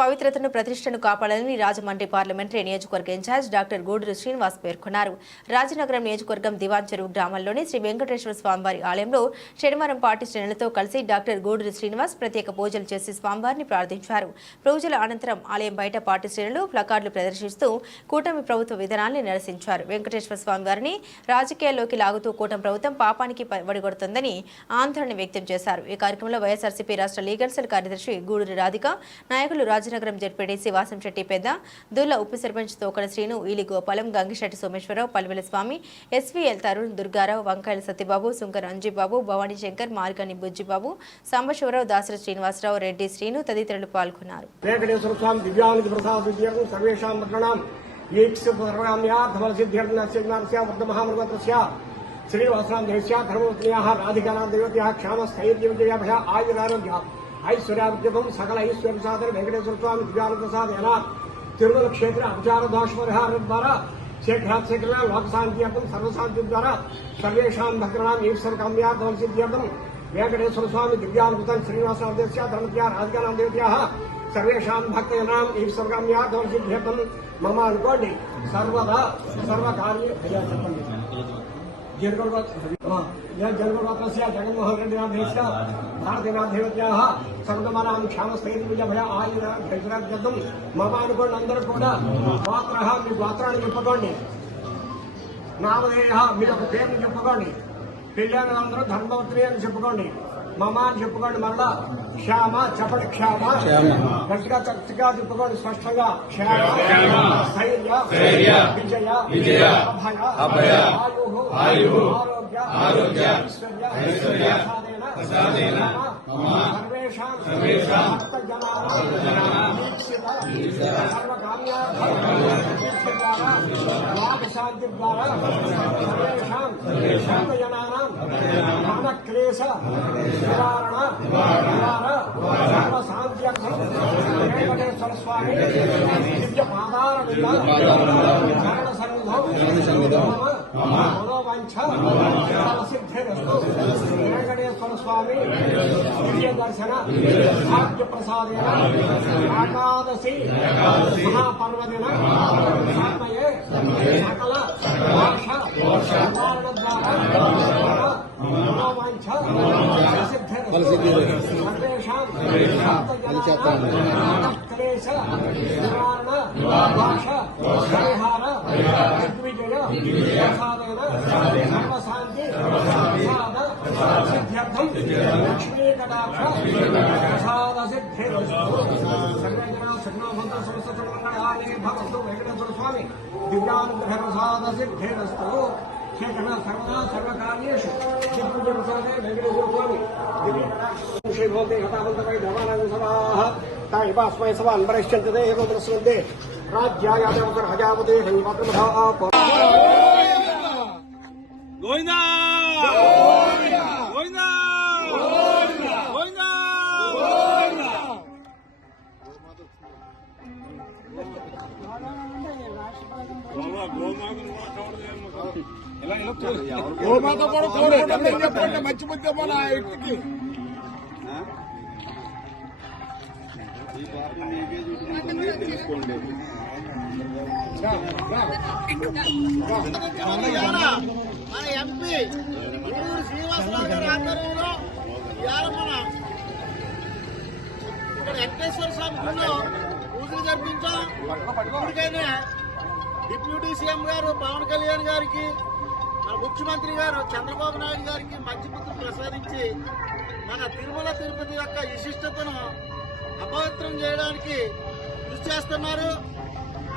పవిత్రతను ప్రతిష్టను కాపాడాలని రాజమండ్రి పార్లమెంటరీ నియోజకవర్గ ఇన్ఛార్జ్ డాక్టర్ గూడూరు శ్రీనివాస్ పేర్కొన్నారు. రాజనగరం నియోజకవర్గం దివాన్ చెరువు గ్రామంలోని శ్రీ వెంకటేశ్వర స్వామివారి ఆలయంలో శనివారం పార్టీ శ్రేణులతో కలిసి డాక్టర్ గూడూరు శ్రీనివాస్ ప్రత్యేక పూజలు చేసి స్వామివారిని ప్రార్థించారు. పూజల అనంతరం ఆలయం బయట పార్టీ శ్రేణులు ప్లకార్డులు ప్రదర్శిస్తూ కూటమి ప్రభుత్వ విధానాన్ని నిరసించారు. వెంకటేశ్వర స్వామివారిని రాజకీయాల్లోకి లాగుతూ కూటమి ప్రభుత్వం పాపానికి వడిగొడుతుందని ఆందోళన వ్యక్తం చేశారు. ఈ కార్యక్రమంలో వైఎస్ఆర్సీపీ రాష్ట్ర లీగల్ సెల్ కార్యదర్శి గూడూరు రాధిక నాయకులు రాజనగరం జడ్పీటీసీ వాసంశెట్టి పెద్ద దుల్ల ఉప సర్పంచ్ తోకల శ్రీను ఈలి గోపాలం గంగిశెట్టి సోమేశ్వరరావు పల్వెల స్వామి ఎస్వీఎల్ తరుణ్ దుర్గారావు వంకాయల సత్యబాబు సుంకర్ అంజీబాబు భవానీ శంకర్ మార్గని బుజ్జిబాబు సాంబశివరావు దాసర శ్రీనివాసరావు రెడ్డి శ్రీను తదితరులు పాల్గొన్నారు. వెంకటేశ్వర స్వామి దివ్యానికి ప్రసాద విద్యకు సర్వేషాం భద్రణాం ఈక్ష ऐश्वर्याद्यम सकल ऐश्वर्य साधन वेंकटेश्वर स्वामी दिव्यानंद प्रसाद यना तिरुमल क्षेत्र अपचार दोष परिहार द्वारा शेखरा शेखर लोक शांति अर्थम सर्वशांति द्वारा सर्वेशा भक्रणाम ईश्वर कम्या दोषिद्यर्थम वेंकटेश्वर स्वामी दिव्यानुभूतम श्रीनिवास आदेश धर्मतिया सर्वेशा भक्तनाम ईश्वर कम्या दोषिद्यर्थम मम अनुकोटि, सर्वदा सर्व దివ్యానుభూతం శ్రీనివాసనాథస్య ధర్మత్యా రాజకానాం దేవత్యాः సర్వేషాం భక్తజనాం ఈశ్వరకామ్యార్థం సిద్ధ్యర్థం మమ అనుకోండి సర్వదా సర్వకార్య అయ్యా చెప్పండి జగన్మోహన్రెడ్డి జగన్మోహన్రెడ్డినాథేశ్య భారతీనాథేవత్యాः సర్వమానాం క్షామస్థైర్యభయ ఆయుర భైరాగ్యర్థం మమ అనుకోండి అందరూ కూడా గోత్ర మీ గోత్రాన్ని చెప్పుకోండి నామధేయ మీరు ఒక పేరుని చెప్పుకోండి పెళ్ళాని అందరూ ధర్మవత్రి అని చెప్పుకోండి మమ అని చెప్పుకోండి మరలా శ్యామ చెప్పండి క్షామ గట్టిగా చక్కగా చెప్పుకోండి స్పష్టంగా క్షేమ స్థైర్య విజయ అభయ ఆయు ఆరోగ్య ఐశ్వర్య ప్రసాదేన సర్వేషాం భక్తజనానాం దీక్షిత శాంతి ద్వారా సర్వేషాం భక్తజనానాం మానక్లేశ నివారణ నివార సర్వశాంత్యర్థం వెంకటేశ్వర స్వామి దివ్య పాదార వెంకటేశ్వర స్వామి దర్శన భాగ్య ప్రసాదేన ఏకాదశి మహాపర్వదిన సమయే సకల దోష నివారణ ద్వారా క్లేశ నివారణ భాష దిగ్విజయ ప్రసాదేన సర్వశాంతి ప్రసాద సిద్ధ్యర్థం లక్ష్మీ కటాక్ష ప్రసాద సిద్ధిరస్తు సర్వే జనా సర్వభూత సమస్త సర్వమంగళాని భవతు వెంకటేశ్వర స్వామి దివ్యానుగ్రహ ప్రసాద సిద్ధిరస్తు శేఖర సర్వదా సర్వకార్యేషు. చిత్రపూజ ప్రసాదే వెంకటేశ్వర స్వామి శ్రీభవంతే హతావంతమై భవానాన్ని సభాః తాయిపాస్మై సభాన్ పరిష్యంతతే ఏకో దృశ్యంతే రాజ్యాయ దేవతర్ హజావతే హరిపాత్రమధా గోవిందా గోవిందా గోవిందా గోమాత కూడా కోరుకుంటామని చెప్పండి మంచి బుద్ధి మన ఇంటికి మన ఎంపీ ఊరూరు శ్రీనివాసరావు గారి ఆధ్వర్యంలో ఇవాళ ఇక్కడ వెంకటేశ్వర స్వామి గుడిలో పూజలు జరిపించాం ఇప్పటికైనా డిప్యూటీ సీఎం గారు పవన్ కళ్యాణ్ గారికి మన ముఖ్యమంత్రి గారు చంద్రబాబు నాయుడు గారికి మంచి బుద్ధులు ప్రసాదించి మన తిరుమల తిరుపతి యొక్క విశిష్టతను అపవిత్రం చేయడానికి కృషి చేస్తున్నారు.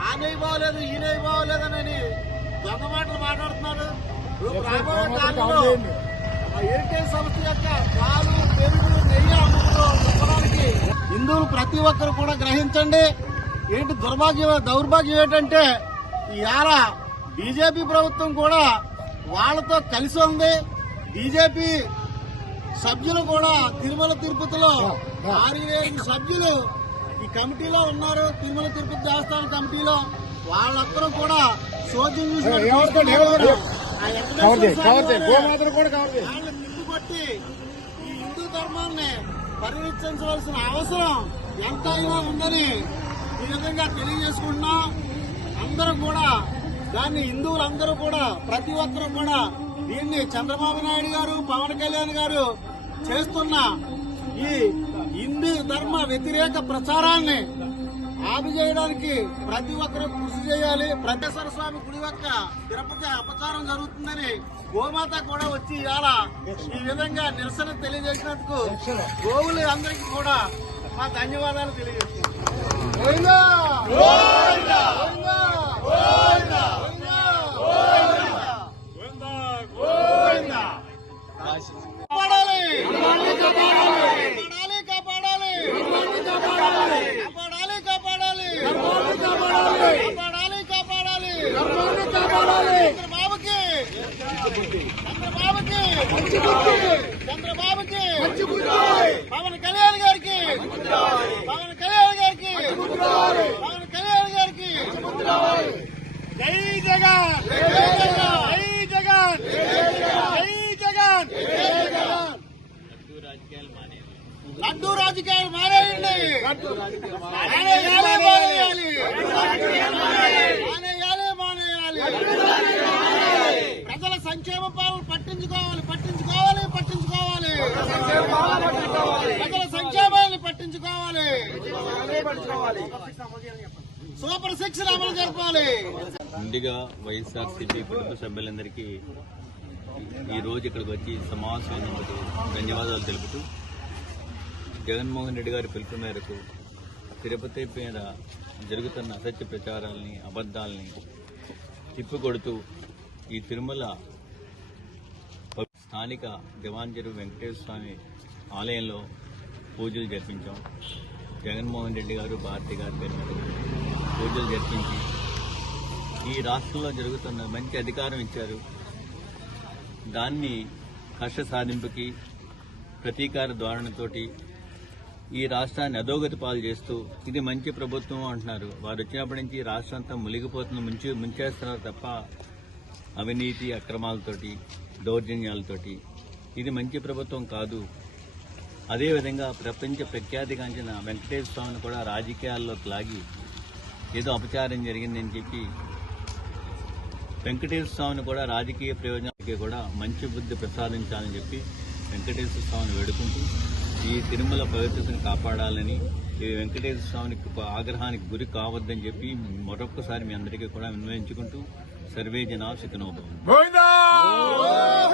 ఆ నెయ్యి బాగోలేదు ఈ నెయ్యి బాగోలేదని దొంగ మాటలు మాట్లాడుతున్నారు రేపు రాబోయే కాలంలో సంస్థ యొక్క పాలు పెరుగు నెయ్యి అమ్ముకులో చెప్పడానికి హిందువులు ప్రతి ఒక్కరు కూడా గ్రహించండి. ఏంటి దుర్భాగ్యం దౌర్భాగ్యం ఏంటంటే ఇవాళ బీజేపీ ప్రభుత్వం కూడా వాళ్ళతో కలిసి ఉంది. బీజేపీ సభ్యులు కూడా తిరుమల తిరుపతిలో ఆరు సభ్యులు ఈ కమిటీలో ఉన్నారు తిరుమల తిరుపతి దేవస్థానం కమిటీలో వాళ్ళందరూ కూడా సోద్యం తిప్పుకొట్టి ఈ హిందూ ధర్మాన్ని పరిరక్షించవలసిన అవసరం ఎంతైనా ఉందని ఈ విధంగా తెలియజేసుకుంటున్నాం. అందరూ కూడా దాన్ని హిందువులందరూ కూడా ప్రతి ఒక్కరూ కూడా దీన్ని చంద్రబాబు నాయుడు గారు పవన్ కళ్యాణ్ గారు చేస్తున్న ఈ హిందూ ధర్మ వ్యతిరేక ప్రచారాన్ని ఆపి చేయడానికి ప్రతి ఒక్కరూ కృషి చేయాలి. ప్రతేశ్వర స్వామి గుడి యొక్క తిరుపతి అపచారం జరుగుతుందని గోమాత కూడా వచ్చి ఇవాళ ఈ విధంగా నిరసన తెలియజేసినందుకు గోవులు అందరికీ కూడా మా ధన్యవాదాలు తెలియజేస్తున్నాం చంద్రబాబుకి! చంద్రబాబుకి! పవన్ కళ్యాణ్ గారికి! పవన్ కళ్యాణ్ గారికి! పవన్ కళ్యాణ్ గారికి! జై జగన్! జై జగన్! జై జగన్! జై జగన్ లడ్డూ రాజకీయాలు మానేయండి! మానేయాలి! మానేయాలి! ప్రజల సంక్షేమ పాలన పట్టించుకోవాలి పట్టించుకోవాలి పట్టించుకోవాలి. ప్రజల సంక్షేమాన్ని పట్టించుకోవాలి. సూపర్ సిక్స్ అమలు జరపాలి. ముందుగా వైఎస్ఆర్సీపీ కుటుంబ సభ్యులందరికీ ఈ రోజు ఇక్కడికి వచ్చి సమావేశమైనందుకు ధన్యవాదాలు తెలుపుతూ జగన్మోహన్ రెడ్డి గారి పిలుపు మేరకు తిరుపతి మీద జరుగుతున్న అసత్య ప్రచారాల్ని అబద్ధాలని తిప్పికొడుతూ ఈ తిరుమల స్థానిక దివాంజరు వెంకటేశ్వర స్వామి ఆలయంలో పూజలు జరిపించాం. జగన్మోహన్ రెడ్డి గారు భారతి గారి పేరు పూజలు జరిపించి ఈ రాష్ట్రంలో జరుగుతున్న మంచి అధికారం ఇచ్చారు. దాన్ని కష్ట సాధింపుకి ప్రతీకార ధోరణితోటి ఈ రాష్ట్రాన్ని అధోగతి పాలు చేస్తూ ఇది మంచి ప్రభుత్వం అంటున్నారు. వారు వచ్చినప్పటి నుంచి రాష్ట్రం అంతా మునిగిపోతున్న ముంచి ముంచేస్తున్నారు తప్ప అవినీతి అక్రమాలతోటి దౌర్జన్యాలతోటి. ఇది మంచి ప్రభుత్వం కాదు. అదేవిధంగా ప్రపంచ ప్రఖ్యాతిగాంచిన వెంకటేశ్వర స్వామిని కూడా రాజకీయాల్లోకి లాగి ఏదో అపచారం జరిగిందని చెప్పి వెంకటేశ్వర స్వామిని కూడా రాజకీయ ప్రయోజనాలకి కూడా మంచి బుద్ధి ప్రసాదించాలని చెప్పి వెంకటేశ్వర స్వామిని వేడుకుంటూ ఈ తిరుమల పవిత్రతను కాపాడాలని ఈ వెంకటేశ్వర స్వామికి ఆగ్రహానికి గురి కావద్దని చెప్పి మరొక్కసారి మీ అందరికీ కూడా విన్వయించుకుంటూ సర్వే జనా 五